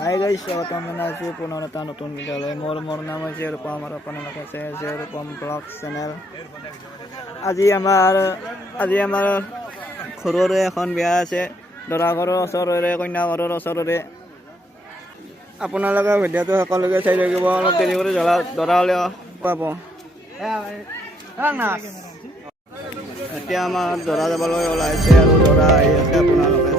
Hi guys, স্বাগতম জানাইছোঁ পুনৰ এটা নতুন ভিডিঅ'লৈ। মোৰ নাম হৈছে ৰূপম আৰু আপোনালোকে চাই আছে ৰূপম ব্লগ চেনেল। আজি আমাৰ ঘৰৰে এখন বিয়া আছে, দৰা ঘৰৰ ওচৰৰে কইনা ঘৰৰ ওচৰৰে। আপোনালোকে ভিডিঅ'টো সকলোকে চাই থাকিব, অলপ দেৰি কৰি দৰা হ'লে পাব। এতিয়া আমাৰ দৰা যাবলৈ ওলাইছে আৰু দৰা আহি আছে, আপোনালোকে